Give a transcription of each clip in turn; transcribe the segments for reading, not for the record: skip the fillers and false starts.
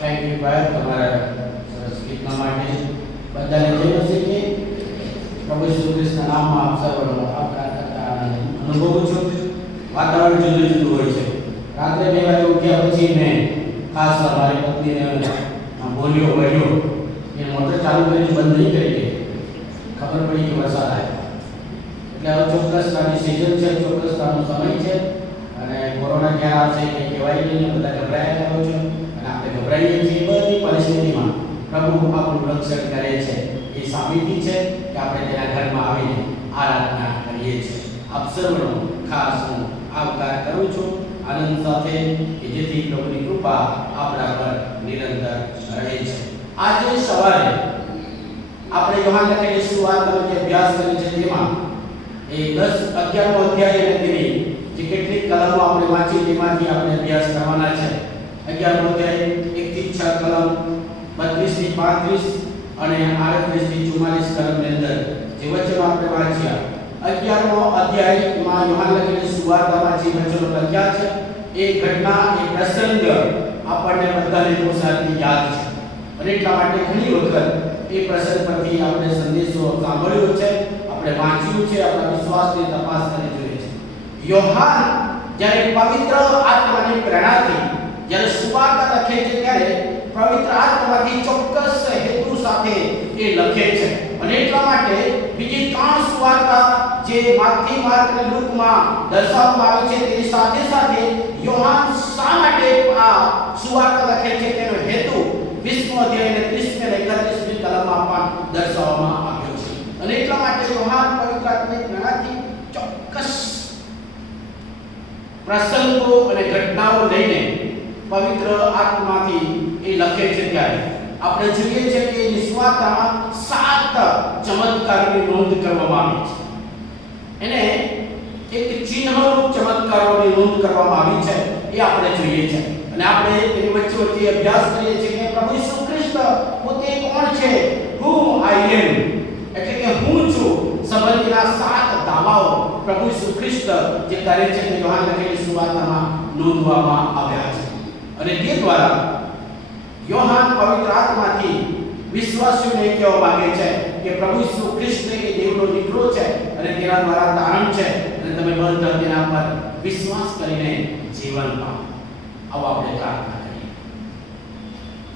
Thank you ભાઈ તમારા સરસ ગીતના માટે. બધાને જોયું છે કે પ્રભુ ઈસુ ખ્રિસ્તના નામમાં આપ સર્વનો આવકાર કરતા અનુભવું છું. વાતાવરણ જુદું જુદું હોય છે. રાત્રે 2 વાગે ઉઠ્યા પછી મેં ખાસ મારી પત્નીને બોલ્યો વળ્યો એ મોટર ચાલુ કરીને બંધ નહીં કરી દે. ખબર પડી કે વરસાદ આવ્યો એટલે હવે ચોક્કસતાની સિઝન છે, ચોક્કસતાનો સમય છે અને કોરોના ક્યારે આવશે એ કહેવાય નહીં. બધા ગભરાયા કરો છો અને આપણે ગભરાઈએ છીએ. બધી પરિસ્થિતિમાં પ્રભુ આપણું રક્ષણ કરે છે એ સાબિતી છે કે આપણે તેના ઘરમાં આવીને આરાધના કરીએ છીએ. આપ સર્વનો ખાસ હું આવકાર કરું છું આનંદ સાથે કે જેથી પ્રભુની કૃપા આપણા પર નિરંતર રહે છે. આજે સવારે આપણે યોહાન લખેલી સુવાર્તાનો જે અભ્યાસ કરી છે તેમાં એ 11મો અધ્યાય અને તેની જે કેટલીક કલમો આપણે વાંચી તેમાંથી આપણે અભ્યાસ કરવાના છે. 11મો અધ્યાય 1 થી 6 કલમ, 32 થી 35 અને 38 થી 44 કલમની અંદર જે વચનો આપણે વાંચ્યા. 11મો અધ્યાયમાં યોહાન લખેલી સુવાર્તામાં જે વચનો લખ્યા છે એ ઘટના, એ પ્રસંગ આપણને બધાને પોસાતી યાદ છે અને એટલા માટે ઘણી વખત એ પ્રસંગ પરથી આપણે સંદેશો સાંભળ્યો છે, આપણે વાંચ્યું છે, આપણા વિશ્વાસની તપાસ કરી જોઈએ છે. યોહાન જ્યારે પવિત્ર આત્માની પ્રેરણાથી જ્યારે સુવાર્તા લખે છે ત્યારે પવિત્ર આત્માથી ચોક્કસ હેતુ સાથે એ લખે છે અને એટલા માટે બીજી 3 સુવાર્તા જે માથી, માર્ક અને લૂકમાં દર્શાવવામાં આવી છે તેની સાથે સાથે યોહાન શા માટે આ સુવાર્તા લખે છે તેનો હેતુ 20મો અધ્યાય અને 30મી અને 31મી કલમમાં પણ દર્શાવવામાં આવ્યો છે અને એટલા માટે યોહાન પવિત્ર આત્માની પ્રેરણાથી ચોક્કસ પ્રસંગો અને ઘટનાઓ લઈને પવિત્ર આત્માથી એ લખે છે. ત્યારે આપણે જોઈએ છે કે નિસ્વાર્થતામાં 7 ચમત્કારોની નોંધ કરવામાં આવી છે. એને એક ચિહ્નરૂપ ચમત્કારોની નોંધ કરવામાં આવી છે એ આપણે જોઈએ છે અને આપણે તેની વચ્ચે વચ્ચે અભ્યાસ કરીએ છીએ કે પ્રભુ ઈસુ ખ્રિસ્ત પોતે કોણ છે, હું આઈ એમ, એટલે કે હું છું સંબંધીના 7 દાવાઓ પ્રભુ ઈસુ ખ્રિસ્ત જે કરે છે તે યોહાન લખેલી સુવાર્તામાં નોંધવામાં આવ્યા છે અને તે દ્વારા યોહાન પવિત્ર આત્માથી વિશ્વાસીઓને કહેવા માંગે છે કે પ્રભુ ઈસુ ખ્રિસ્ત એ દેવનો દીકરો છે અને તેના દ્વારા તારણ છે અને તમે બધા તેના પર વિશ્વાસ કરીને જીવન પામો. આવો આપણે પ્રાર્થના કરીએ.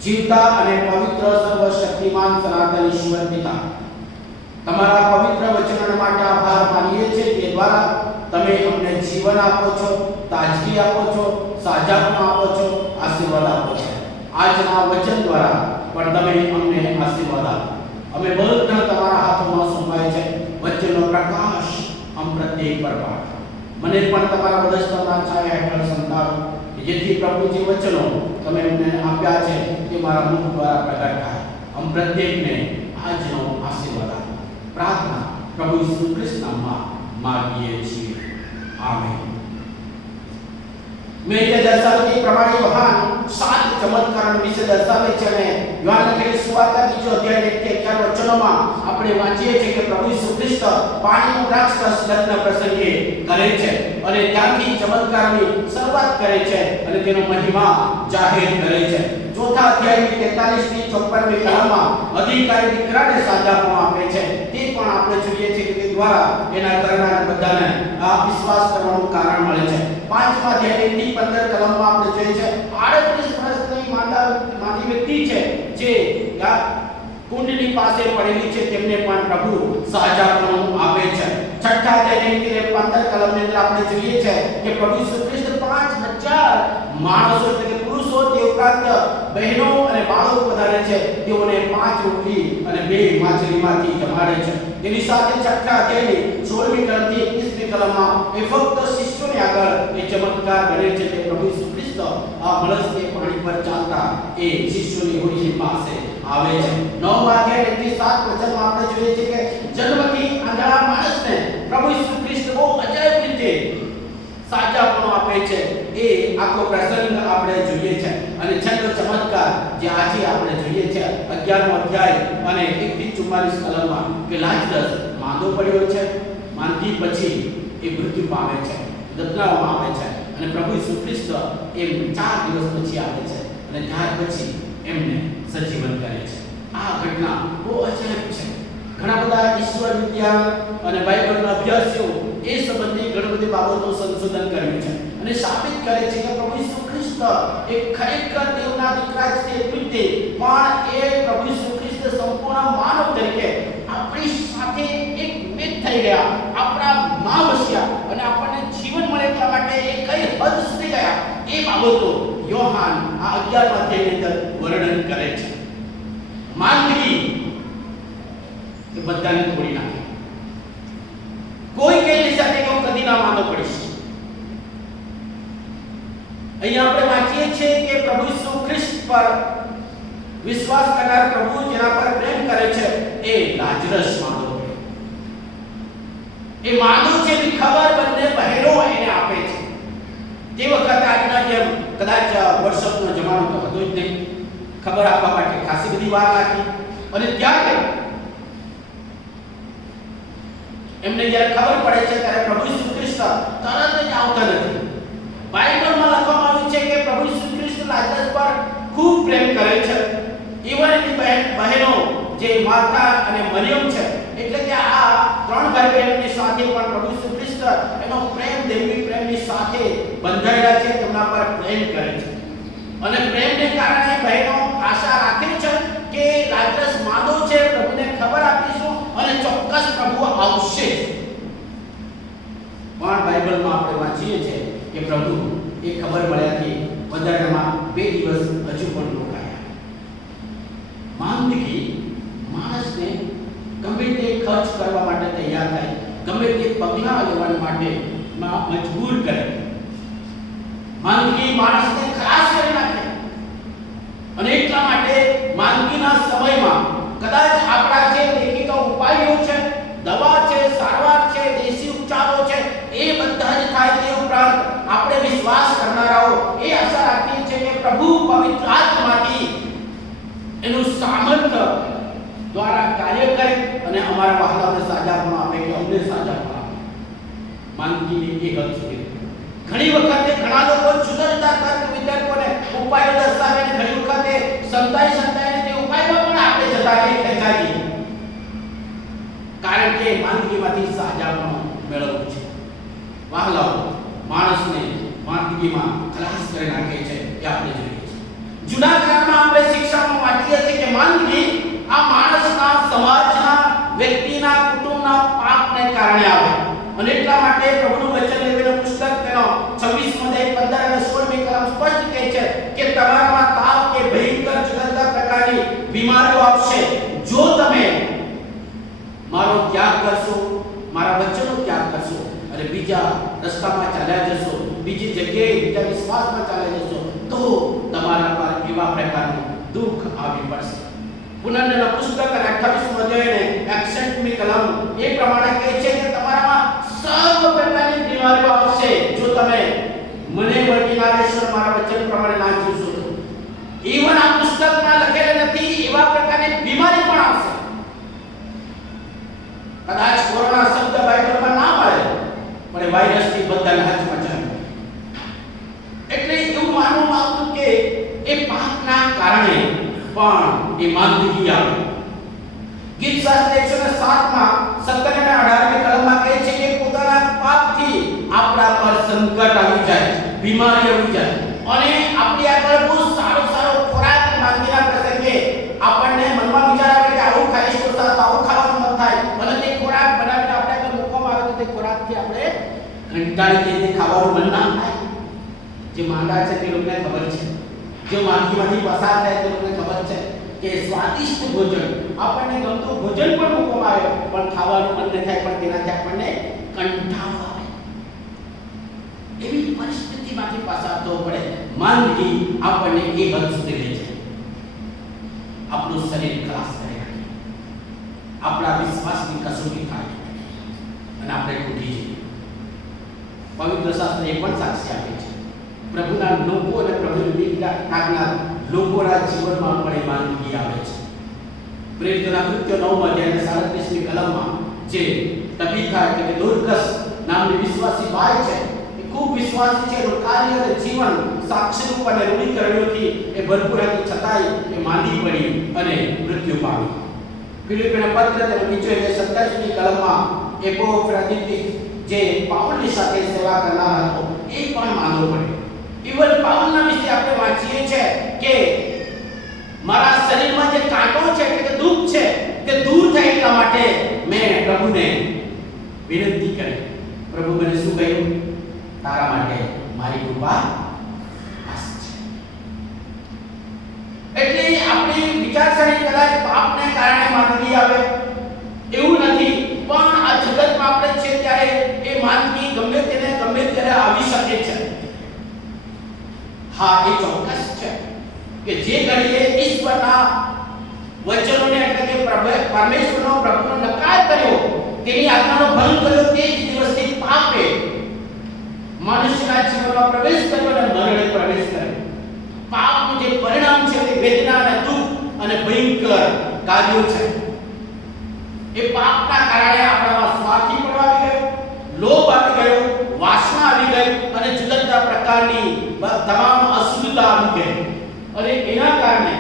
જીવતા અને પવિત્ર સર્વશક્તિમાન સનાતન ઈશ્વર પિતા, તમારા પવિત્ર વચનો માટે આભાર માનીએ છીએ કે દ્વારા તમે અમને જીવન આપો છો, તાજગી આપો છો, સાજાપણું આપો છો, આશીર્વાદ આપો છો. આજના વચન દ્વારા પણ તમે અમને આશીર્વાદ આપો. અમે બધા તમારા હાથોમાં સોંપાય છે. વચનનો પ્રકાશ અમ પ્રત્યેક પર પાડો. મને પણ તમારા વડસ્તરના છાયા હેઠળ સંતાડો જેથી પ્રભુ જે વચનો તમે અમને આપ્યા છે તે મારા મુખ દ્વારા પ્રગટ થાય. અમ પ્રત્યેકને આજનો આશીર્વાદ આપો. પ્રાર્થના પ્રભુ ઈસુ ખ્રિસ્તના નામમાં માગીએ છીએ. આમેન. મેં જે દર્શાવ્યું તે પ્રમાણે યોહાન 7 ચમત્કારો વિશે દર્શાવે છે અને યોહાન લખેલી સુવાર્તા 3 અધ્યાય 1 થી 11 વચનોમાં આપણે વાંચીએ છીએ કે પ્રભુ ઈસુ ખ્રિસ્ત પાણીનું દ્રાક્ષરસ લગ્ન પ્રસંગે કરે છે અને ત્યાંથી ચમત્કારની શરૂઆત કરે છે અને તેનો મહિમા જાહેર કરે છે. 4થા અધ્યાયની 43 થી 54મી કલમમાં અધિકારી દીકરાને સાજાપણું આપે છે. તે પણ આપણે જોઈએ છીએ કે તે દ્વારા એના કરનાર બધાને આ વિશ્વાસ કરવાનું કારણ મળે છે. 5મા અધ્યાયની 15 કલમમાં આપણે જોઈએ છે 38 વર્ષની માદી વ્યક્તિ છે જે કુંડની પાસે પડેલી છે તેમને પણ પ્રભુ સાજાપણું આપે છે. 6થા અધ્યાયની 15 કલમની અંદર આપણે જોઈએ છે કે પ્રભુ ઈસુ ખ્રિસ્ત 5000 માણસો એટલે કે પુરુષો તે ઉપરાંત બહેનો અને બાળકો વધારે છે તેઓને 5 રોટલી અને 2 માછલીમાંથી જમાડે છે. તેની સાથે 6થા અધ્યાયની 16મી કલમથી 21મી કલમમાં એ ફક્ત શિષ્યોને આગળ એ ચમત્કાર બને છે કે પ્રભુ ઈસુ ખ્રિસ્ત ખ્રિસ્ત આ મળસ્તે પાણી પર ચાલતા એ શિષ્યોની હોડી પાસે આવે છે. 9 વાગ્યા 7 વચનમાં આપણે જોઈએ છે કે જન્મથી આંધળા માણસને પ્રભુ ઈસુ ખ્રિસ્ત બહુ અજાયબ રીતે સાચાપણું આપે છે. એ આખો પ્રસંગ આપણે જોઈએ છે અને છેલ્લો ચમત્કાર જે આજે આપણે જોઈએ છે 11મો અધ્યાય અને 1 થી 44 કલમમાં કે લાજરસ માંદો પડ્યો છે. માંદગી પછી એ મૃત્યુ પામે છે, દફનાવવામાં આવે છે અને પ્રભુ ઈસુ ખ્રિસ્ત એ 4 દિવસ પછી આવે છે અને ત્યાર પછી એમને સજીવન કરે છે. આ ઘટના બહુ અજાયબ છે. ઘણા બધા ઈશ્વર વિદ્યા અને બાઇબલના અભ્યાસીઓ એ સંબંધી ઘણી બધી બાબતો સંશોધન કર્યું છે અને સાબિત કરે છે કે પ્રભુ ઈસુ ખ્રિસ્ત એ ખરેખર દેવના દીકરા છે, પણ એ પ્રભુ ઈસુ ખ્રિસ્ત સંપૂર્ણ માનવ તરીકે આપણી સાથે એક મેચ થઈ ગયા, આપણા માં વસ્યા અને આપણને જીવન મળે એટલા માટે એ કઈ હદ સુધી ગયા એ બાબતો યોહાન આ 11મા અધ્યાયની અંદર વર્ણન કરે છે. માંદગી એ બધાને તોડી નાખે. કોઈ કહી નહીં શકે કે હું કદી ના માંદો પડીશ. અહીંયા આપણે વાંચીએ છીએ કે પ્રભુ ઈસુ ખ્રિસ્ત પર વિશ્વાસ કરનાર પ્રભુ જેના પર પ્રેમ કરે છે એ લાજરસ માંદો પડ્યો. એ માંદો છે એની ખબર બંને બહેનો એને આપે છે. તે વખતે આજના જેમ કદાચ વોટ્સઅપનો જમાનો તો હતો જ નહીં. ખબર આપવા માટે ખાસી બધી વાર લાગી અને ત્યારે એમને જ્યારે ખબર પડે છે ત્યારે પ્રભુ ઈસુ ખ્રિસ્ત તરત જ આવતા નથી. બાઇબલમાં લખવામાં આવ્યું છે કે પ્રભુ ઈસુ ખ્રિસ્ત લાજરસ પર ખૂબ પ્રેમ કરે છે. ઈવન એની બહેનો જે માર્થા અને મરિયમ છે, એટલે કે આ 3 ભાઈ બહેનોની સાથે પણ પ્રભુ ઈસુ ખ્રિસ્ત એનો પ્રેમ દૈવિક પ્રેમની સાથે બંધાયેલા છે, તેમના પર પ્રેમ કરે છે અને પ્રેમને કારણે બહેનો આશા રાખે છે કે લાજરસ માંદો છે, પ્રભુને ખબર આપીશું અને ચોક્કસ પ્રભુ આવશે. પણ બાઇબલમાં આપણે વાંચીએ છીએ કે પ્રભુ એ ખબર મળ્યાથી વધારેમાં 2 દિવસ હજુ પણ રોકાયા. માંદગી માણસને ગમે તે ખર્ચ કરવા માટે તૈયાર થાય, ગમે તે પગલાં લેવા માટે મજબૂર કરે. માંદગી માણસને ખલાસ કરી નાખે અને એટલા માટે માંદગીના સમયમાં કદાચ આપણા જે દેખીતા ઉપાયો છે, દવા છે, સારવાર છે, દેશી ઉપચારો છે, એ બધા જ થાય. તે ઉપરાંત આપણે વિશ્વાસ કરનારાઓ એ આશા રાખીએ છીએ કે પ્રભુ પવિત્ર આત્માથી એનું સામર્થ્ય દ્વારા કાર્ય કરે અને અમારા વહાલાઓને સાજાપણું આપે કે અમને સાજાપણું આપે. માંદગીની એ હદ સુધી ઘણી વખતે ઘણા લોકો જુદા જુદા તર્ક વિતર્કોને ઉપાયો દર્શાવે અને ઘણી વખતે સંતાઈને તે ઉપાયમાં પણ આપણે જતા રહીએ ખેંચાઈએ, કારણ કે માંદગીમાંથી સાજાપણું મેળવવું છે. વહાલાઓ માણસને માંદગીમાં ખલાસ કરી નાખે છે એ આપણે જોઈએ છીએ. જૂના કરારમાં આપણે શિક્ષામાં વાંચીએ છીએ કે માંદગી આ માણસના, સમાજના, વ્યક્તિના, કુટુંબના પાપને કારણે આવે અને એટલા માટે પ્રભુનું વચન લેવેલું પુસ્તક તેનો 26મો અધ્યાય 15 અને 16મી કલમ સ્પષ્ટ કહે છે કે તમારામાં તાવ કે ભયંકર જુદા જુદા પ્રકારની બીમારીઓ આવશે જો તમે મારો ત્યાગ કરશો, મારા વચનનો ત્યાગ કરશો અને બીજા રસ્તામાં ચાલ્યા જશો, બીજી જગ્યાએ બીજા વિશ્વાસમાં ચાલ્યા જશો તો તમારા પર એવા પ્રકારનું દુઃખ આવી પડશે. પુનર્નિર્માણ પુસ્તક 28મો અધ્યાય 61મી કલમ એ પ્રમાણે કહે છે કે તમારામાં સર્વ પ્રકારની બીમારીઓ આવશે જો તમે મને વળગીનારેશ્વર મારા વચન પ્રમાણે ના જીવશો તો. ઈવન આ પુસ્તકમાં લખેલું નથી એવા પ્રકારની બીમારી પણ આવશે. કદાચ કોરોના શબ્દ બાઇબલમાં ના મળે પણ વાયરસથી બધાને હાથમાં ચાલે. એટલે એવું માનવામાં આવતું કે એ પાપના કારણે પણ એ માંદગી આવે. ગીત શાસ્ત્ર 107માં 17 અને 18મી કલમમાં કહે છે કે પોતાના પાપથી આપણા પર સંકટ આવી જાય, બીમારી આવી જાય અને આપણી આગળ બહુ સારો ખોરાક માંદગીના પ્રસંગે આપણને મનમાં વિચાર આવે કે આવું ખાઈશ તો સારું, આવું ખાવાનું મન થાય અને તે ખોરાક બનાવીને આપણે આગળ મૂકવામાં આવે તો તે ખોરાકથી આપણે કંટાળી જઈએ, ખાવાનું મન ના થાય. જે માંદા છે તે લોકોને ખબર છે, જે માંદગીમાંથી પસાર થાય તે લોકોને ખબર છે કે સ્વાદિષ્ટ ભોજન, આપણને ગમતું ભોજન પણ મૂકવામાં આવે પણ ખાવાનું મન ન થાય, પણ તેનાથી આપણને કંટાળો આવે. એવી પરિસ્થિતિ સ્થિતિમાંથી પસાર થવું પડે. માંદગી આપણને એ હદ સુધી લઈ જાય, આપણું શરીર ખલાસ કરી નાખે, આપણા વિશ્વાસની કસોટી થાય અને આપણે તૂટી જઈએ. પવિત્ર શાસ્ત્ર એ પણ સાક્ષી આપે છે, પ્રભુના લોકો અને પ્રભુની બીક રાખનાર લોકોના જીવનમાં પણ એ માંદગી આવે છે. પ્રેરિતોના કૃત્યો 9 અધ્યાય 37મી કલમમાં જે તબીથા એટલે કે દોર્કસ નામની વિશ્વાસી બાઈ છે, એ ખૂબ વિશ્વાસી છે. એનું કાર્ય અને જીવન સાક્ષીરૂપ અને રૂઢિકરણોથી એ ભરપૂર હતી, છતાંય એ માંદી પડી અને મૃત્યુ પામી. ફિલિપીના પત્ર તેનો બીજો અધ્યાય 27મી કલમમાં એપોફ્રોડિટસ જે પાઉલની સાથે સેવા કરનાર હતો, એ પણ માંદો પડ્યો. ઇવન પાઉલના વિશે આપણે વાંચીએ છીએ કે મારા શરીરમાં જે કાંટો છે કે દુઃખ છે તે દૂર થાય એટલા માટે મેં પ્રભુને વિનંતી કરી. પ્રભુ મને શું કહ્યું? તારા માટે મારી કૃપા બસ છે. એટલે આપણી વિચારસરણી કદાચ પાપને કારણે માંદગી આવે એવું નથી, પણ આ જગતમાં આપણે છે ત્યારે એ માંદગી ગમે ત્યારે આવી શકે છે. હા, એ ચોક્કસ છે કે જે ઘડીએ ઈશ્વરના વચનોને એટલે કે પરમેશ્વરનો પ્રભુનો નકાર કર્યો, તેની આજ્ઞાનો ભંગ કર્યો, તે જ દિવસથી પાપે મનુષ્યના જીવનમાં પ્રવેશ કર્યો અને મરણે પ્રવેશ કર્યો. પાપનું જે પરિણામ છે તે વેદના અને દુઃખ અને ભયંકર કાર્યો છે. એ પાપના કારણે આપણામાં સ્વાર્થીપણું આવી ગયું, લોભ આવી ગયો, વાસના આવી ગઈ અને જુદા જુદા પ્રકારની તમામ અશુદ્ધતા આવી ગઈ. અને એના કારણે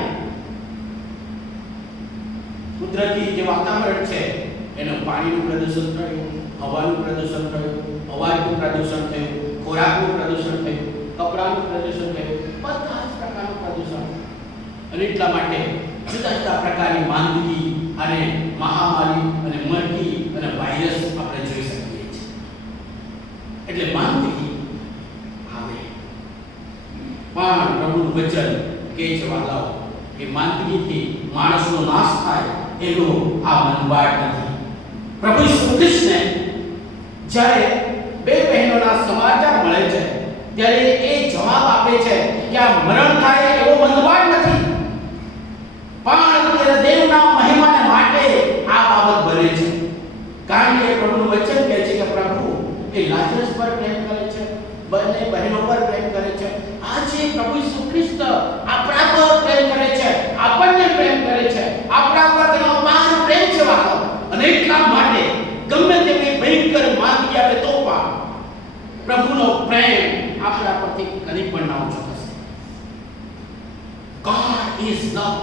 કુદરતી જે વાતાવરણ છે એનું પાણીનું પ્રદૂષણ થયું, હવાનું પ્રદૂષણ થયું, અવાજનું પ્રદૂષણ થયું, ખોરાકનું પ્રદૂષણ થયું, કપડાનું પ્રદૂષણ થયું, બધા જ પ્રકારનું પ્રદૂષણ. અને એટલા માટે જુદા જુદા પ્રકારની માંદગી અને મહામારી અને મરકી અને વાયરસ આપણે જોઈ શકીએ છીએ. એટલે માંદગી આવે, પણ પ્રભુનું વચન કે છે વાલાઓ કે માંદગીથી માણસનો નાશ થાય એનો આ મનવાડ નથી. પ્રભુ ઈસુ ખ્રિસ્તને જ્યારે બે બહેનોના સમાચાર મળે છે ત્યારે એ જવાબ આપે છે કે આ મરણ થાય એવો મનવાડ નથી, પણ તે દેવના મહિમાને માટે આ બાબત બને છે. કારણ કે પ્રભુનું વચન કહે છે કે પ્રભુ એ લાજરસ પર પ્રેમ કરે છે, બંને બહેનો પર પ્રેમ કરે છે. આજે પ્રભુ ઈસુ ખ્રિસ્ત આપણા પર પ્રેમ કરે છે, આપણને પ્રેમ કરે છે, આપણા પર તેનો અપાર પ્રેમ છે વાલો. અને એટલા માટે ગમે તેવી ભયંકર માંદગી આવે તો પણ પ્રભુનો પ્રેમ આપણા પરથી કદી પણ ના ઓછો થશે. God is love.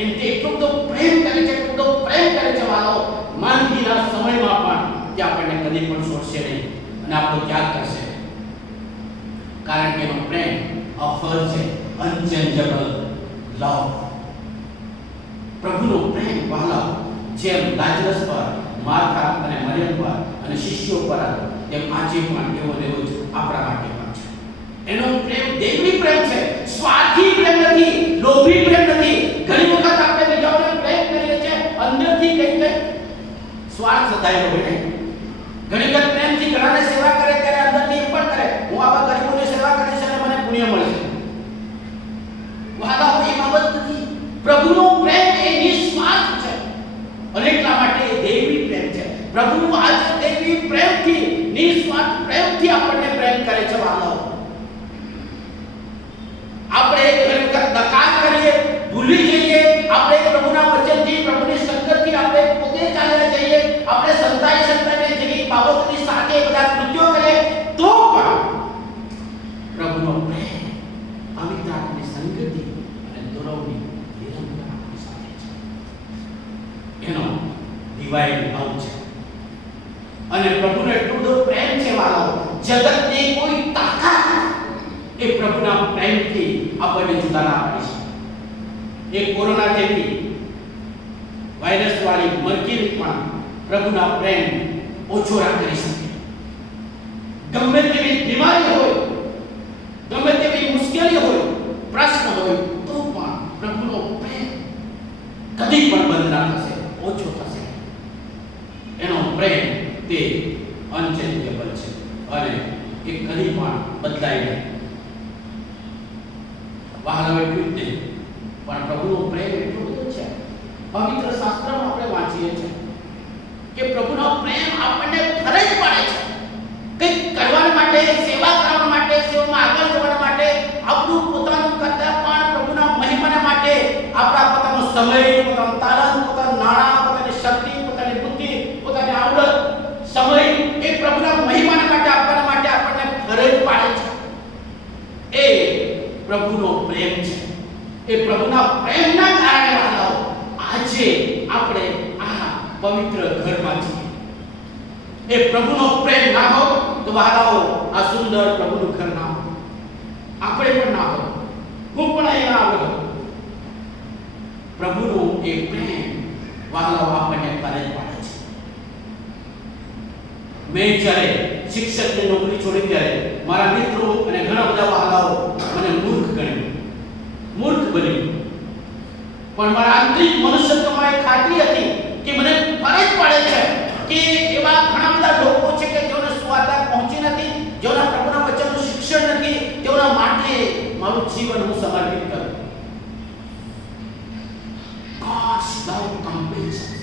એમ તે એટલો બધો પ્રેમ કરે છે, એટલો બધો પ્રેમ કરે છે વાલો, માંદગીના સમયમાં પણ તે આપણને કદી પણ છોડશે નહીં અને આપણો ત્યાગ કરશે. કારણ કે એનો પ્રેમ અફર છે, અનચેન્જેબલ લવ. પ્રભુનો પ્રેમ વાલા જેમ લાજરસ પર, માર્થા અને મરિયમ પર અને શિષ્યો પર હતો, તેમ આજે પણ એવો જ આપણા માટે પણ છે. એનો પ્રેમ દૈવી પ્રેમ છે, સ્વાર્થી પ્રેમ નથી, લોભી પ્રેમ નથી. ઘણી વખત આપણે બીજાઓને પ્રેમ કરીએ છીએ અંદરથી કઈ સ્વાર્થ સદાયેલો હોય નહીં. ઘણી વખત પ્રેમથી ઘણાને સેવા કરે ત્યારે અંદરથી એમ પણ કરે હું આવા ગરીબોની સેવા કરીશ અને મને પુણ્ય મળશે. વાલા એ બાબત નથી. પ્રભુનો પ્રેમ એ નિસ્વાર્થ છે અને એટલા માટે એ દૈવી પ્રેમ છે. પ્રભુ આજે દૈવી પ્રેમથી, નિસ્વાર્થ પ્રેમથી આપણને પ્રેમ કરે છે વાલા. આપણે ઘણી વખત નકાર કરીએ, ભૂલી જઈએ, આપણે પ્રભુના વચનથી, પ્રભુની સંગતથી આપણે પોતે ચાલ્યા જઈએ, આપણે સંતાઈ જેવી બાબતોની સાથે બધા કૃત્યો કરીએ તો પણ પ્રભુનો પ્રેમ, પવિત્ર આત્માની સંગતિ અને દુરવની નિરંતર આપણી સાથે છે. એનો ડિવાઇન લવ છે. અને પ્રભુનો એટલો બધો પ્રેમ છે વાલો, જગતની કોઈ તાકાત એ પ્રભુના પ્રેમથી આપણને જુદા ના પાડી શકે. એ કોરોના જેવી વાયરસ વાળી મરકીની પણ પ્રભુના પ્રેમ ઓછો કરી શકે. ગમે તેવી બીમારી હોય, ગમે તેવી મુશ્કેલી હોય, પ્રશ્ન હોય, તો પણ પ્રભુનો પ્રેમ કદી પણ બંધ ના થશે, ઓછો થશે. એનો પ્રેમ તે અનચેન્જેબલ છે અને એ કદી પણ આવ્યું જ નહીં. પણ પ્રભુનો પ્રેમ એટલો બધો છે. પવિત્ર શાસ્ત્રમાં આપણે વાંચીએ છીએ કે પ્રભુનો પ્રેમ આપણને ફરજ પાડે છે કંઈક કરવા માટે, સેવા કરવા માટે, સેવામાં આગળ જવા માટે, આપણું પોતાનું કરતા પણ પ્રભુના મહિમાને માટે આપણા પોતાનો સમય, પોતાનું તાલંત, પોતાનું નાણાં, પોતાની શક્તિ, પોતાની બુદ્ધિ, પોતાની આવડત, સમય એ પ્રભુના મહિમાને માટે આપવા માટે આપણને ફરજ પાડે છે. એ પ્રભુનો પ્રેમ છે. એ પ્રભુના પ્રેમના કારણે વાલાઓ આજે આપણે આ પવિત્ર ઘરમાં છીએ. એ પ્રભુનો પ્રેમ ના હો તો વાલાઓ આ સુંદર પ્રભુનું ઘર ના હો, આપણે પણ ના હો, હું પણ અહીં ના આવ્યો. પ્રભુનો એ પ્રેમ વાલાઓ આપણને ફરજ પાડે છે. મેં જ્યારે શિક્ષકની નોકરી છોડી ત્યારે મારા મિત્રો અને ઘણા બધા વાલાઓ મને મૂર્ખ ગણ્યો, મૂર્ખ બન્યો. પણ મારા આંતરિક મનુષ્યત્વમાં એક ખાતરી હતી કે મને ફરજ પડે છે કે એવા ઘણા બધા લોકો છે કે જેઓને સુવાર્તા પહોંચી નથી, જેઓના પ્રભુના વચનનું શિક્ષણ નથી, તેઓના માટે મારું જીવન હું સમર્પિત કરું. God's love compels us.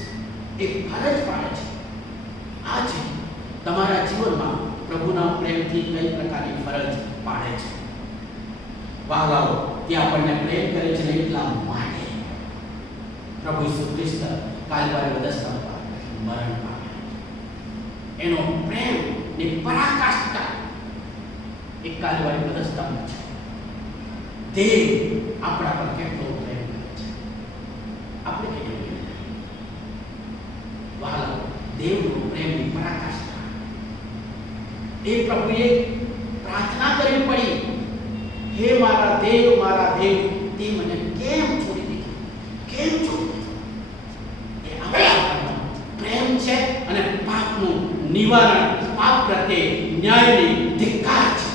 એ ફરજ પાડે છે. આજે તમારા જીવનમાં પ્રભુના પ્રેમથી કઈ પ્રકારની ફરજ પાડે છે? વાલાઓ તે આપણને પ્રેમ કરે છે એટલા માટે પ્રભુ ઈસુ ખ્રિસ્ત કાલ્વારી વધસ્તંભ પર મરણ પામ્યા. એનો પ્રેમ ની પરાકાષ્ઠા એક કાલ્વારી વધસ્તંભ છે. દેવ આપણા પર કેટલો પ્રેમ કરે છે, આપણે કેટલો પ્રેમ કરે. વાલાઓ દેવનો પ્રેમની પરાકાષ્ઠા એ પ્રભુએ પ્રાર્થના કરવી પડી, હે મારા દેવ તે મને કેમ છોડી દીધો, કેમ છોડી દીધો? એ આપણા પ્રેમ છે અને પાપનું નિવારણ, પાપ પ્રત્યે ન્યાયની ધિક્કાર છે.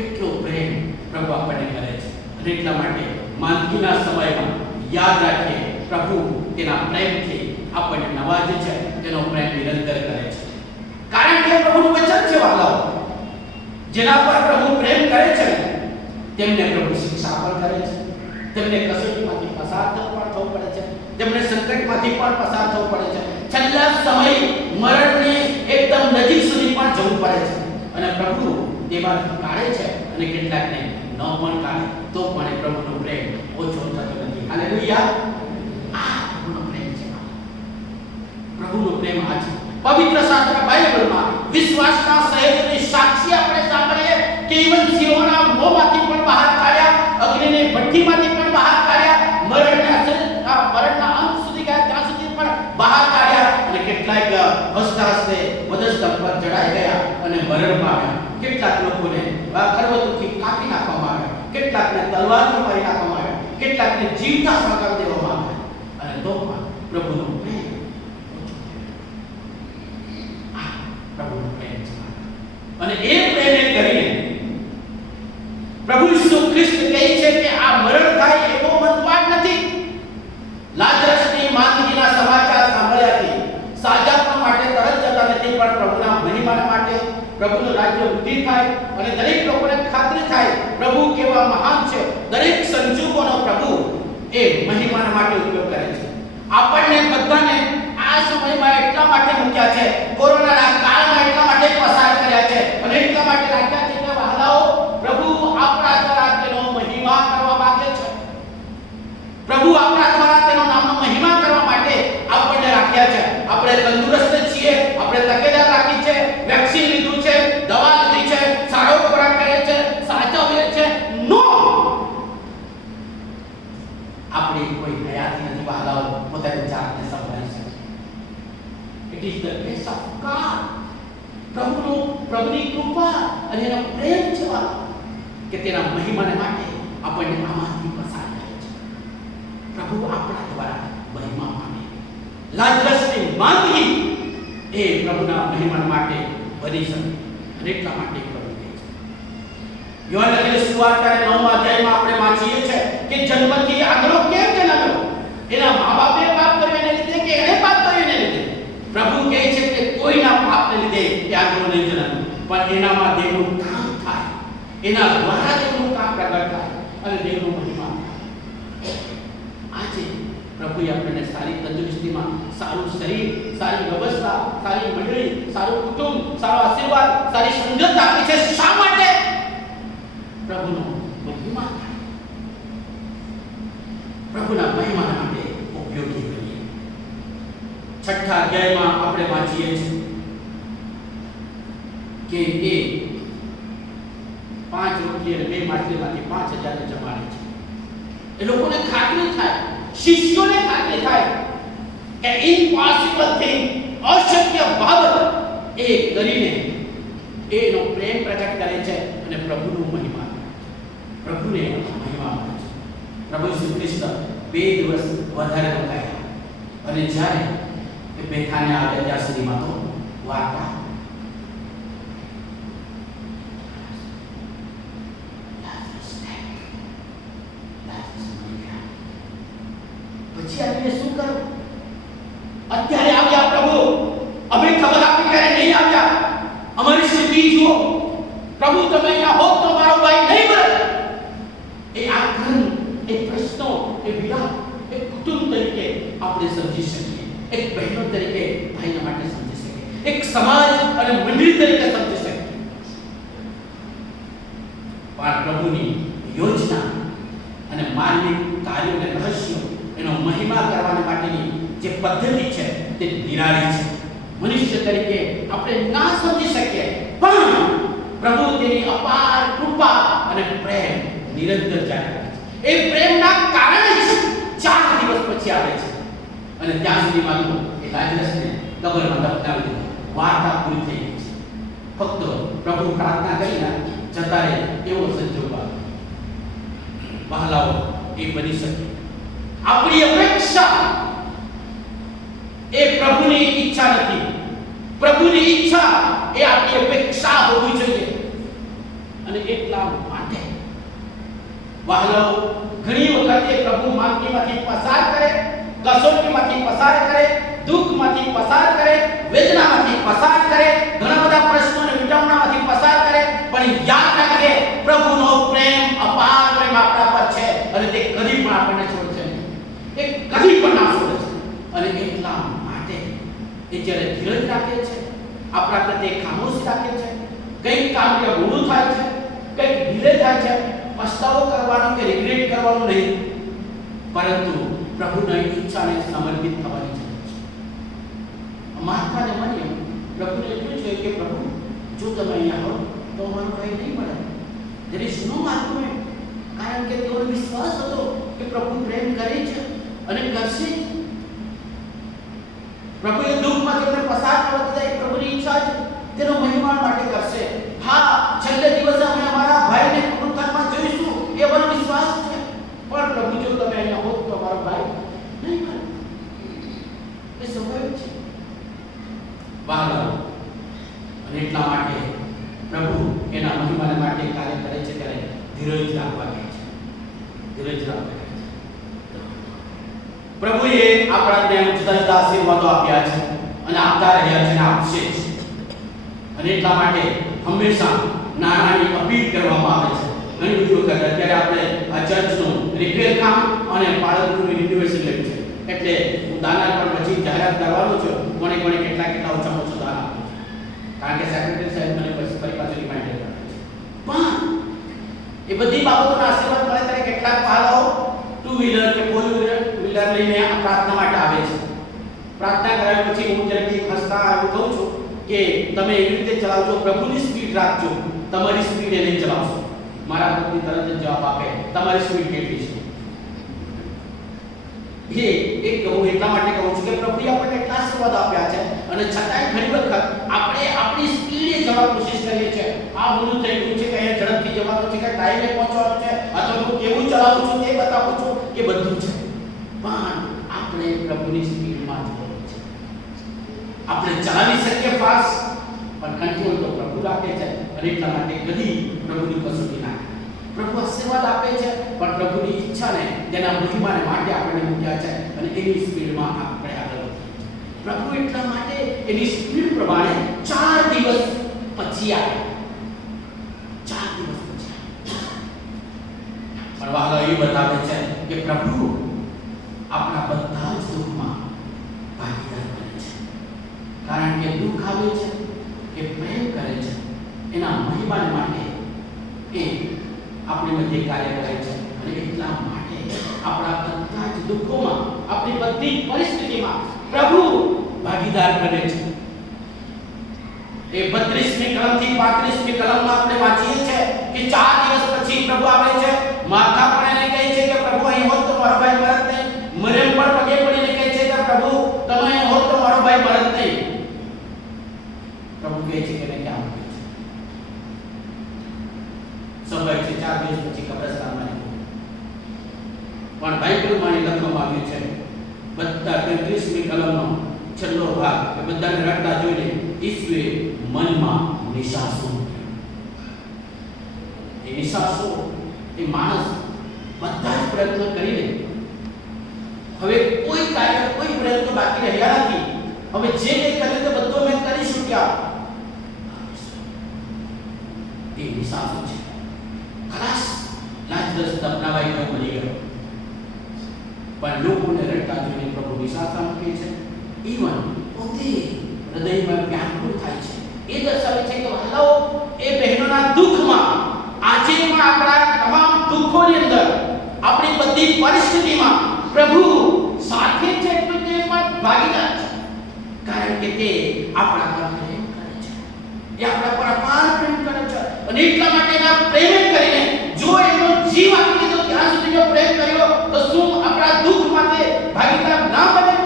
એટલો પ્રેમ પ્રભુ આપણને કરે છે. અને એટલા માટે માંદગીના સમયમાં યાદ રાખીએ, પ્રભુ તેના પ્રેમથી આપણને નવાજે છે, તેનો પ્રેમ નિરંતર કરે છે. કારણ કે પ્રભુનું વચન છે વાલાઓ, જેના પર પ્રભુ પ્રેમ કરે છે તેમને પ્રભુ શિક્ષા પણ કરે છે, તેમને કસોટીમાંથી પસાર થવું પડે છે, તેમને સંકટમાંથી પણ પસાર થવું પડે છે, છેલ્લા સમય મરણની એકદમ નજીક સુધી પણ જવું પડે છે. અને પ્રભુ તેમાંથી કાઢે છે અને કેટલાકને ન પણ કાઢે તો પણ એ પ્રભુનો પ્રેમ ઓછો થતો નથી. હાલેલુયા! આ પ્રભુનો પ્રેમ છે. પ્રભુનો પ્રેમ આ છે. પવિત્ર શાસ્ત્ર બાઇબલમાં વિશ્વાસના સહેજની સાક્ષી આપણે સાંભળીએ કે ઈવન સિંહોના મોંમાંથી પણ બહાર કાઢ્યા, અગ્નિની ભઠ્ઠીમાંથી પણ બહાર કાઢ્યા, મરણના અંત સુધી ગયા ત્યાં સુધી પણ બહાર કાઢ્યા. અને કેટલાક હસતા હસતે વધસ્તંભ પર ચડાઈ ગયા અને મરણ પામ્યા. કેટલાક લોકોને ખરબચડાથી કાપી નાખવામાં આવ્યા, કેટલાકને તલવારથી મારી નાખવામાં આવ્યા, કેટલાકને જીવતા સળગાવી દેવામાં આવ્યા. અને તો પણ પ્રભુનો પ્રેમ પ્રભુનો પ્રેમ છે. અને એ પ્રેમે કરીને પ્રભુ ઈસુ ખ્રિસ્ત કહે છે કે આ મરણ થાય એવો મતવાદ નથી. લાજરસની માંદગીના સમાચાર સાંભળ્યાથી સાજાપણા માટે તરત જતા નથી, પણ પ્રભુના મહિમા માટે, પ્રભુનું રાજ્ય વૃદ્ધિ થાય અને દરેક લોકોને ખાતરી થાય પ્રભુ કેવા મહાન છે. દરેક સંજોગોનો પ્રભુ એ મહિમાના માટે ઉપયોગ કરે છે. આપણને બધાને આ સમયમાં એટલા માટે મૂક્યા છે, કોરોનાના કાળમાં એટલા માટે પસાર કર્યા છે અને એટલા માટે રાખ્યા છે કે વહાલાઓ પ્રભુ આપણા દ્વારા તેનો મહિમા કરવા માંગે છે. પ્રભુ આપણા દ્વારા તેનો નામનો મહિમા કરવા માટે આપણને રાખ્યા છે. આપણે તંદુરસ્ત છીએ, આપણે તકેદાર રાખી છે, વેક્સિન લીધું છે, દવા લીધી છે, સારો ખોરાક કરે છે, સાચવીએ છે. નો, આપણે કોઈ હયાતી નથી વહાલાઓ પોતાની જાતને સંભાળી શકે. It is the grace of God. પ્રભુની કૃપા અને એનો પ્રેમ છે કે તેના મહિમાને માટે આપણને આમાંથી પસાર થાય છે. પ્રભુ આપણા દ્વારા મહિમા પામે. લાજરસની માંદગી એ પ્રભુના મહિમા માટે બની શકે અને એટલા માટે પ્રભુ કહે છે. યોહાન લખેલી સુવાર્તાના 9મા અધ્યાયમાં આપણે વાંચીએ છીએ કે જન્મથી આંધળો કેમ જન્મ્યો? એના મા-બાપે પાપ કર્યું એને લીધે કે એણે પાપ કર્યું એને લીધે? પ્રભુ કહે છે કે કોઈના પાપને લીધે એ આંધળો નહીં જન્મ્યો, પણ એનામાં દેવનું કામ થાય, એના દ્વારા દેવનું કામ પ્રગટ થાય. અને દેવનો મહિમા. આજે પ્રભુએ આપણને સારી તંદુરસ્તીમાં, સારું શરીર, સારી વ્યવસ્થા, સારી મંડળી, સારું કુટુંબ, સારો આશીર્વાદ, સારી સંગત આપી છે. શા માટે? પ્રભુનો મહિમા થાય, પ્રભુના મહિમા માટે ઉપયોગી બનીએ. છઠ્ઠા અધ્યાયમાં આપણે વાંચીએ છીએ કે એ 5 રોટલી અને 2 માછલીમાંથી 5,000 ને જમાડે છે. એ લોકોને ખાતરી થાય, શિષ્યોને ખાતરી થાય કે ઇમ્પોસિબલ થિંગ, અશક્ય બાબત એ કરીને એનો પ્રેમ પ્રગટ કરે છે અને પ્રભુનો મહિમા, પ્રભુને મહિમા મળે છે. પ્રભુ ઈસુ ખ્રિસ્ત 2 દિવસ વધારે રોકાયા અને જ્યારે એ બેઠાને આવ્યા ત્યાં સુધીમાં તો વાર્તા પછી આપણે શું કરું? અત્યારે આવ્યા પ્રભુ, અમે ખબર આપી ક્યારે નહીં આવ્યા, અમારી સ્થિતિ જુઓ. પ્રભુ તમે અહીંયા હોત તો મારો ભાઈ નહીં મળે. એ આગ્રહ, એ પ્રશ્નો, એ વિરામ, એ કુટુંબ તરીકે આપણે સમજી શકીએ, એક બહેનો તરીકે ભાઈના માટે સમજી શકીએ, એક સમાજ અને મંડળી તરીકે સમજી શકીએ. પણ પ્રભુની યોજના અને માનવિક કાર્યોને રહસ્યો, એનો મહિમા કરવા માટેની જે પદ્ધતિ છે તે નિરાળી છે. મનુષ્ય તરીકે આપણે ના સમજી શકીએ, પણ પ્રભુ તેની અપાર કૃપા અને પ્રેમ નિરંતર જાળવે છે. એ પ્રેમના કારણે જ 4 દિવસ પછી આવે છે અને ત્યાં સુધીમાં તો એ લાજરસને કબરમાં દફનાવી દીધો. વાર્તા પૂરી થઈ ગઈ છે. ફક્ત પ્રભુ પ્રાર્થના કરીને જતા રહે એવો સંજોગ આવે. વહાલાઓ, એ બની શકે. આપણી અપેક્ષા એ પ્રભુની ઈચ્છા નથી. પ્રભુની ઈચ્છા એ આપણી અપેક્ષા હોવી જોઈએ. અને એટલા માટે વહાલાઓ, ઘણી વખત એ પ્રભુ માંગણીમાંથી પસાર કરે, કસોટીમાંથી પસાર કરે, દુઃખમાંથી પસાર કરે, વેદનામાંથી પસાર કરે, ઘણા બધા પ્રશ્નોને વિટંબણામાંથી પસાર કરે, પણ યાદ રાખે પ્રભુનો પ્રેમ અપાર પ્રેમ આપણા પર છે અને તે કદી પણ આપણને છોડશે નહીં. એ કદી પણ ના છોડે છે. અને એટલા માટે એ જ્યારે ધીરજ રાખે છે, આપણા પ્રત્યે ખામોશી રાખે છે, કંઈક કાર્ય મોડું થાય છે, કંઈક ડિલે થાય છે, પસ્તાવો કરવાનો કે રિગ્રેટ કરવાનો નહીં, પરંતુ પ્રભુની ઈચ્છાને સમર્પિત થવાની જરૂર છે. માર્થા અને મરિયમ પ્રભુને એટલું છે કે પ્રભુ જો તમે અહીંયા હો તો અમારું કંઈ નહીં મળે. there is no argument. કારણ કે તેઓનો વિશ્વાસ હતો કે પ્રભુ પ્રેમ કરે છે અને કરશે. પ્રભુએ દુઃખમાં તેમને પસાર કરવા દીધા, એ પ્રભુની ઈચ્છા છે, તેનો મહિમા માટે કરશે. હા, છેલ્લે દિવસે અમે અમારા ભાઈને પુનરુત્થાનમાં જોઈશું, એ અમારો વિશ્વાસ છે. પણ પ્રભુ જો તમે અહીંયા હોત તો અમારો ભાઈ નહીં મળે. એ સ્વાભાવિક છે. વહાલાઓ, અને એટલા માટે પ્રભુ એના મહિમાને માટે કાર્ય કરે છે ત્યારે ધીરજ રાખવા કહે છે. ધીરજ રાખવા કહે છે. પ્રભુએ આપણને જુદા જુદા આશીર્વાદો આપ્યા છે અને આપતા રહ્યા છે અને આપશે જ. અને એટલા માટે હંમેશા નાણાંની અપીલ કરવામાં આવે છે. ઘણી બધી વખત અત્યારે આપણે આ ચર્ચનું રિપેર કામ અને પાળકનું રિનોવેશન લેવું છે, એટલે હું દાના પણ પછી જાહેરાત કરવાનો છું કોણે કોણે કેટલા ઓછામાં ઓછું દાન આપ્યું છે. કારણ કે સેક્રેટરી સાહેબ મને પછી ફરી પાછું રિમાઇન્ડર કરે છે. પણ એ બધી બાબતોના આશીર્વાદ મળે ત્યારે કેટલાક પાલાઓ 2 વ્હીલર કે 4 વ્હીલર લઈને આ પ્રાર્થના માટે આવે છે. પ્રાર્થના કર્યા પછી હું જલ્દી ખસતા એવું કહું છું કે તમે એવી રીતે ચલાવજો, પ્રભુની સ્પીડ રાખજો, તમારી સ્પીડ એ નહીં ચલાવશો. મારા પત્ની તરત જ જવાબ આપે, તમારી સ્પીડ કેટલી છે? એ એક હું એટલા માટે કહું છું કે પ્રભુએ આપણને એટલા આશીર્વાદ આપ્યા છે અને છતાંય ઘણી વખત આપણે આપણી સ્પીડે જવા કોશિશ કરીએ છીએ. આ બધું થઈ ગયું છે કે અહીંયા ઝડપથી જવાનું છે, કે ટાઈમે પહોંચવાનું છે, અથવા હું કેવું ચલાવું છું તે બતાવું છું, એ બધું છે. પણ આપણે પ્રભુની સ્પીડમાં જવાનું છે. આપણે ચલાવી શકીએ ફાસ્ટ, પણ કંટ્રોલ તો પ્રભુ રાખે છે. અને એટલા માટે કદી પ્રભુની કસોટી ના. પ્રભુ આશીર્વાદ આપે છે, પણ પ્રભુની ઈચ્છાને, તેના મહિમાને માટે આપણને મૂક્યા છે અને એની સ્પીડમાં આપણે આગળ વધીએ. પ્રભુ એટલા માટે એની સ્પીડ પ્રમાણે 4 દિવસ પછી આવે. 4 દિવસ પછી. પણ પણ વહાલા એ બતાવે છે કે પ્રભુ આપણા બધા જ દુઃખમાં ભાગીદાર બને છે, કારણ કે દુઃખ આવે છે કે પ્રેમ કરે છે, એના મહિમા માટે એ આપણી મધ્ય કાર્ય કરે છે. અને એટલા માટે આપણા બધા જ દુઃખોમાં, આપણી બધી પરિસ્થિતિમાં પ્રભુ ભાગીદાર બને છે. એ 32મી કલમથી 35મી કલમમાં આપણે વાંચીએ છીએ કે 4 દિવસ પછી પ્રભુ આવે છે. માર્થા પણ એને કહે છે કે પ્રભુ અહીં હોત તો મારો ભાઈ મરત નહીં. મરિયમ પણ પગે પડીને કહે છે કે પ્રભુ તમે અહીં હોત તો મારો ભાઈ મરત નહીં. પ્રભુ કહે છે કે એને ક્યાં મૂક્યો છે? સ્વાભાવિક છે 4 દિવસ પછી કબ્રસ્તાનમાં પણ બાઇબલમાં લખવામાં આવ્યું છે બધા 33મી કલમનો છેલ્લો ભાગ કે બધાને રડતા જોઈને ઈસુએ મનમાં નિશાસો મૂક્યો. એ નિશાસો એ માણસ બધા જ પ્રયત્ન કરીને હવે કોઈ કાર્ય, કોઈ પ્રયત્ન બાકી રહ્યા નથી. હવે જે કંઈ કર્યું તે બધું મેં કરી શક્યા. એ નિશાસો છે. ખલાસ લાજરસ દફનાવાઈ ગયો, મરી ગયો. પણ લોકોને રડતા જોઈને પ્રભુ નિશાસા મૂકે છે. ઈવન પોતે હૃદયમાં વ્યાકુળ થાય છે. એ દર્શાવે છે કે વહાલાઓ, એ બહેનોના દુઃખમાં, આજે પણ આપણા તમામ દુઃખોની અંદર, આપણી બધી પરિસ્થિતિમાં પ્રભુ સાથે છે, તો તે પણ ભાગીદાર છે. કારણ કે તે આપણા પર પ્રેમ કરે છે, એ આપણા પર અપાર પ્રેમ કરે છે. અને એટલા માટે એના પ્રેમ કરીને જો એનો જીવ આપી દીધો, ત્યાં સુધી જો પ્રેમ કર્યો, તો શું આપણા દુઃખ માટે ભાગીદાર ના બને?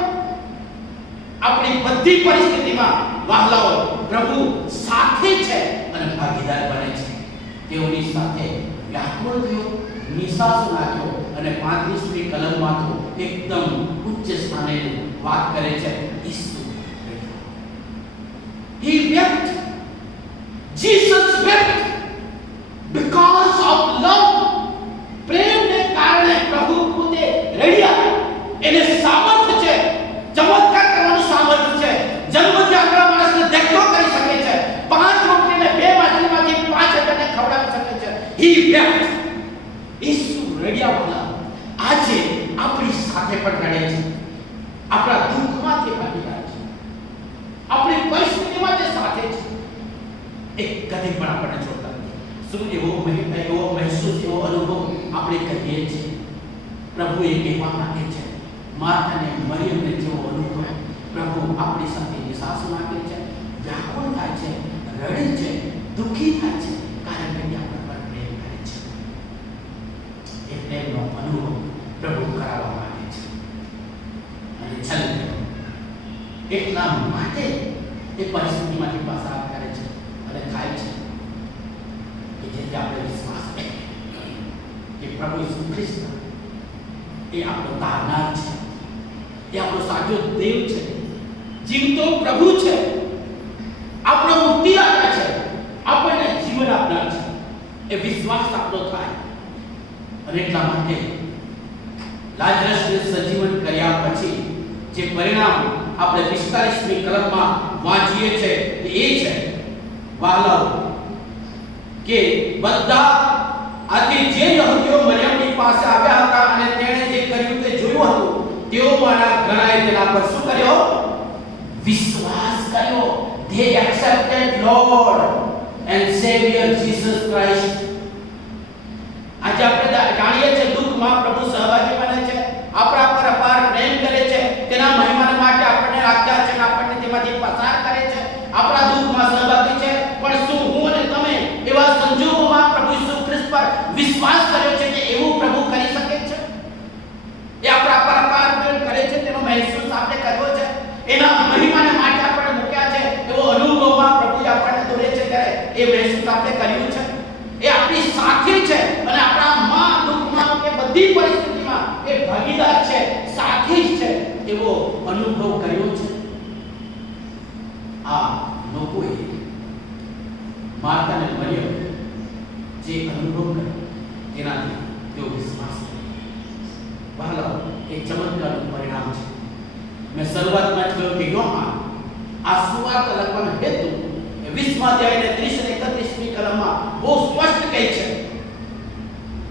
આપણી બધી પરિસ્થિતિમાં વહાલાઓ પ્રભુ સાથે છે અને ભાગીદાર બને છે. તેઓની સાથે વ્યાકુળ થયો, નિશાસો નાખ્યો અને 35મી કલમમાં તો એકદમ ઉચ્ચ સ્થાને વાત કરે છે. ઈસુ he wept, Jesus wept because of love. પ્રેમને કારણે પ્રભુ પોતે રડ્યા. એને સામર્થ્ય છે, ચમત્કાર કરવાનું સામર્થ્ય છે. જન્મથી આપણા માણસને દેખતો કરી શકે છે. 5 રોટલીને 2 માછલીમાંથી 5,000ને ખવડાવી શકે છે. he wept. ઈસુ રડ્યા વાલા આજે આપણી સાથે પણ રડે છે. આપણા દુઃખમાં તે ભાગીદાર છે, આપણી પરિસ્થિતિમાં તે સાથે છે. એક કદી પણ આપણને છોડતા નથી. શું એવો મહેસૂસ, એવો અનુભવ આપણે કરીએ છીએ? પ્રભુ એ કહેવા માંગે છે, માતાને મરિયમને જેવો અનુભવ પ્રભુ આપણી સાથે નિશાસો નાખે છે, વ્યાકુળ થાય છે, રડે છે, દુઃખી થાય છે, કારણ કે આપણા પર પ્રેમ કરે છે. એ પ્રેમનો અનુભવ પ્રભુ કરાવવા માંગે છે. અને છેલ્લે એટલા માટે એ પરિસ્થિતિમાંથી પસાર કરે છે અને થાય છે કે જેથી આપણે વિશ્વાસ કરીએ કે પ્રભુ ઈસુ ખ્રિસ્ત એ આપણો તારનાર છે, એ આપણો સાચો દેવ છે, જીવતો પ્રભુ છે, આપણો મુક્તિદાતા છે, આપણને જીવન આપનાર છે. એ વિશ્વાસ આપણો થાય. અને એટલા માટે લાજરસને સજીવન કર્યા પછી જે પરિણામ આપણે 45મી કલમમાં વાંચીએ છે એ છે વહાલાઓ કે બધા આથી જે યહૂદીઓ મરિયમની પાસે આવ્યા હતા અને તેણે જે કર્યું તે જોયું હતું, તેઓમાંના ઘણાએ તેના પર શું કર્યો? વિશ્વાસ કર્યો. They accepted Lord and Savior Jesus Christ. આજે આપણે જાણીએ છીએ દુઃખમાં પ્રભુ સહભાગી બને છે, આપણા પર અપાર પ્રેમ કરે છે, તેના મહિમા માટે આપણને રાખ્યા છે અને આપણને તેમાંથી પસાર કરે છે, આપણા દુઃખમાં સહભાગી છે. પણ શું હું અને તમે એવા સંજોગોમાં પ્રભુ ઈસુ ખ્રિસ્ત પર વિશ્વાસ કર્યો છે કે એવું પ્રભુ કરી શકે છે? એ આપણા પર અપાર પ્રેમ કરે છે, તેનો મહેસૂસ આપણે કર્યો છે, એના મહિમાને માટે આપણે મૂક્યા છે, એવો અનુભવમાં પ્રભુ આપણને દોરે છે ત્યારે એ મહેસૂસ આપણે કર્યું છે. એ આપણી સાથે છે અને આપણા દુઃખમાં કે બધી પરિસ્થિતિમાં એ ભાગીદાર છે, સાથી છે, એવો અનુભવ કર્યો છે. આ લોકોએ માર્થા અને મરિયમ જે અનુભવ કર્યો તેનાથી તેઓ વિશ્વાસ કર્યો. વહાલાઓ, એક ચમત્કારનું પરિણામ છે. મેં શરૂઆતમાં જ કહ્યું કે યોહાન આ સુવાર્તા લખવાનો હેતુ 20મા અધ્યાય અને 30 અને 31મી કલમમાં બહુ સ્પષ્ટ કહે છે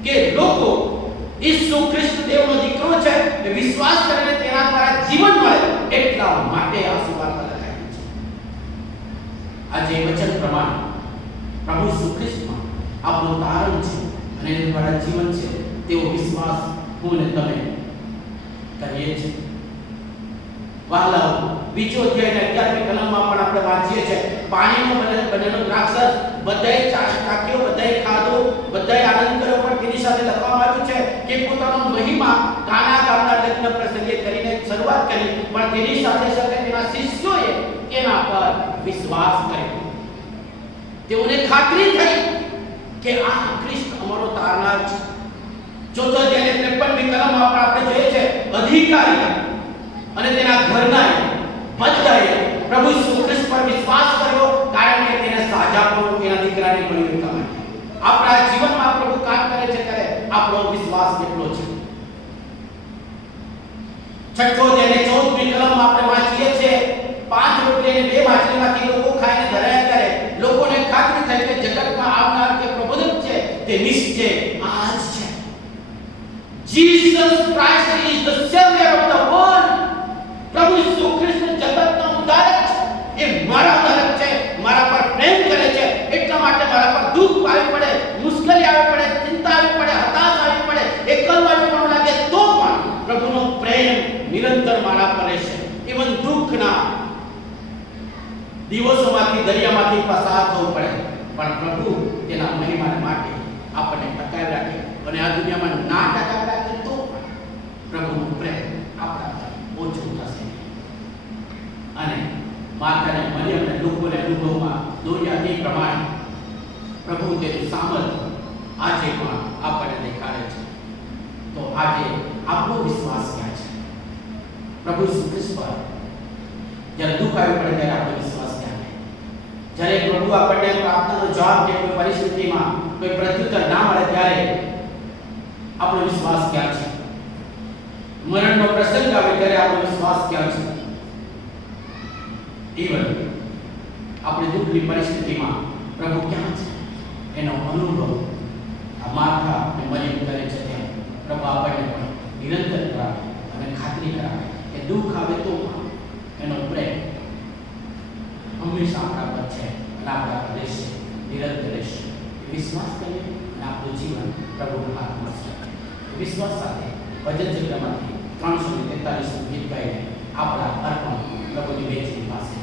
કે લોકો ઈસુ ખ્રિસ્ત દેવનો દીકરો છે એ વિશ્વાસ કરીને તેના દ્વારા જીવન મળે એટલા માટે આ સુવાર્તા લખાયેલી છે. આજે વચન પ્રમાણે પ્રભુ ઈસુ ખ્રિસ્તમાં આપણું તારણ છે અને એના દ્વારા જીવન છે તેવો વિશ્વાસ હું અને તમે કરીએ છીએ. વાલાઓ, બીજો અધ્યાય 11મી કલમમાં પણ આપણે વાંચીએ છીએ પાણીનો બનેલો દ્રાક્ષરસ બધાય ચાખ્યો, બધાય ખાધો, બધાય આનંદ કર્યો, પણ તેની સાથે લખવામાં આવ્યું છે કે પોતાનો મહિમા કાના ગામના લગ્ન પ્રસંગે કરીને શરૂઆત કરી, પણ તેની સાથે સાથે તેના શિષ્યોએ એના પર વિશ્વાસ કર્યો. તેઓને ખાતરી થઈ કે આ ખ્રિસ્ત અમારો તારનાર છે. ચોથો અધ્યાય 53મી કલમમાં પણ આપણે જોઈએ છે અધિકારી અને તેના ઘરના બધાએ પ્રભુ ઈસુ ખ્રિસ્ત પર વિશ્વાસ કર્યો, કારણ કે તેને સાજાપણું તેના દીકરાને મળ્યું એટલા માટે. આપણા જીવનમાં પ્રભુ કામ કરે છે ત્યારે આપણો વિશ્વાસ કેટલો છે. છઠ્ઠો અધ્યાય 14મી કલમમાં આપણે વાંચીએ છીએ 5 રોટલી અને 2 માછલીમાંથી લોકો ખાઈને ધરાયા કરે. લોકોને ખાતરી થઈ કે જગતમાં આવનાર જે પ્રબોધક છે તે નિશ્ચય આ જ છે. Jesus Christ is the savior of the world. પ્રભુ ઈસુ ખ્રિસ્ત જગતનો ઉદ્ધારક છે. એ મારા ઉદ્ધારક છે, મારા પર પ્રેમ કરે છે. એટલા માટે મારા પર દુઃખ આવી પડે, મુશ્કેલી આવી પડે, ચિંતા આવી પડે, હતાશ આવી પડે, એકલવાયું પણ લાગે તો પણ પ્રભુનો પ્રેમ નિરંતર મારા પર રહેશે. ઇવન દુઃખના દિવસોમાંથી દરિયામાંથી પસાર થવું પડે, પણ પ્રભુ તેના મહિમા માટે આપણને ટકાવી રાખે. અને આ દુનિયામાં ના ટકાવી રાખે તો પ્રભુનો પ્રેમ આપણા પર ઓછો થશે. અને માતાને મરિયમને લોકોને અનુભવમાં દોર્યા તે પ્રમાણે પ્રભુ તેનું સામર્થ્ય આજે પણ આપણને દેખાડે છે. તો આજે આપણો વિશ્વાસ ક્યાં છે? પ્રભુ ઈસુ ખ્રિસ્ત પર જ્યારે દુઃખ આવી પડે ત્યારે આપણો વિશ્વાસ ક્યાં છે? જ્યારે પ્રભુ આપણને પ્રાર્થનાનો જવાબ કે કોઈ પરિસ્થિતિમાં કોઈ પ્રત્યુત્તર ના મળે ત્યારે આપણો વિશ્વાસ ક્યાં છે? મરણનો પ્રસંગ આવે ત્યારે આપણો વિશ્વાસ ક્યાં છે? ઈવન આપણી દુઃખની પરિસ્થિતિમાં પ્રભુ ક્યાં છે એનો અનુભવ આ માર્થા અને મરિયમ કરે છે. ત્યાં પ્રભુ આપણને પણ નિરંતર કરાવે અને ખાતરી કરાવે કે દુઃખ આવે તો પણ એનો પ્રેમ હંમેશા આપણા પર છે અને આપણા પર રહેશે, નિરંતર રહેશે. વિશ્વાસ કરીએ અને આપણું જીવન પ્રભુના હાથમાં છે. વિશ્વાસ સાથે ભજન ચક્રમાંથી 343 ગીત ગાઈને આપણા અર્પણ પ્રભુની વેચની પાસે